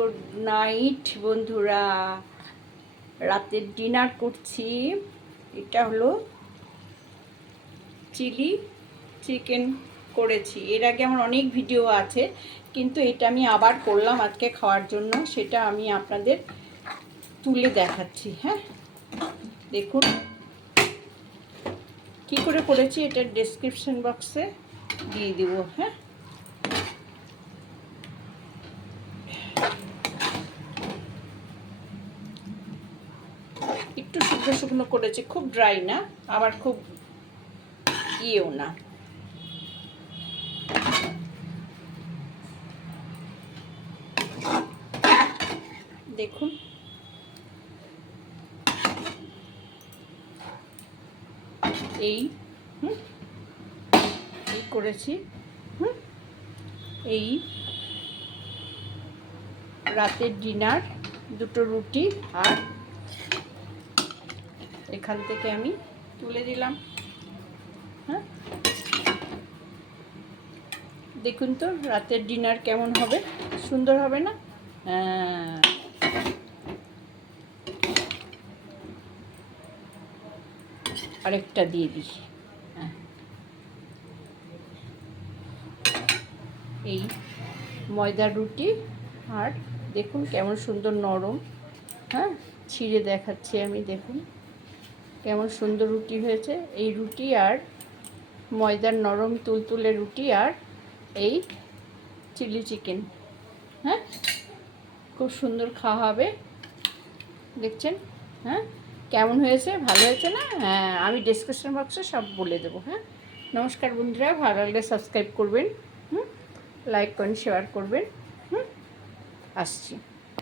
Good night বন্ধুরা। রাতের dinner করছি। এটা হলো চিলি চিকেন করেছি। এর আগে আমার অনেক ভিডিও আছে, কিন্তু এটা আমি আবার করলাম আজকে খাওয়ার জন্য। সেটা আমি আপনাদের তুলে দেখাচ্ছি হ্যাঁ? দেখুন। কি করে করেছি এটা ডেসক্রিপশন বক্সে দিয়ে দিব হ্যাঁ? একটু শুকনো শুকনো করেছি, খুব ড্রাই না, আবার খুব ইয়েও না। দেখুন। এই, হুম, এই করেছি, হুম, এই রাতের ডিনার দুটো রুটি আর এখান থেকে আমি তুলে দিলাম। হ্যাঁ? দেখুন তো, রাতের ডিনার কেমন হবে? সুন্দর হবে না? হ্যাঁ। আরেকটা দিয়ে দিই। হ্যাঁ। এই ময়দার রুটি আর দেখুন কেমন সুন্দর নরম। হ্যাঁ? ছিঁড়ে দেখাচ্ছি আমি, দেখুন। কেমন সুন্দর রুটি হয়েছে। এই রুটি আর ময়দার নরম তুলতুলে রুটি আর এই চিলি চিকেন। হ্যাঁ? খুব সুন্দর খাওয়া হবে। দেখছেন? হ্যাঁ? কেমন হয়েছে? ভালো হয়েছে না? হ্যাঁ আমি ডিসক্রিপশন বক্সে সব বলে দেবো। হ্যাঁ? নমস্কার বন্ধুরা, ভালো লাগলে সাবস্ক্রাইব করবেন। হুম? লাইক করেন শেয়ার করবেন। হুম? আসছি।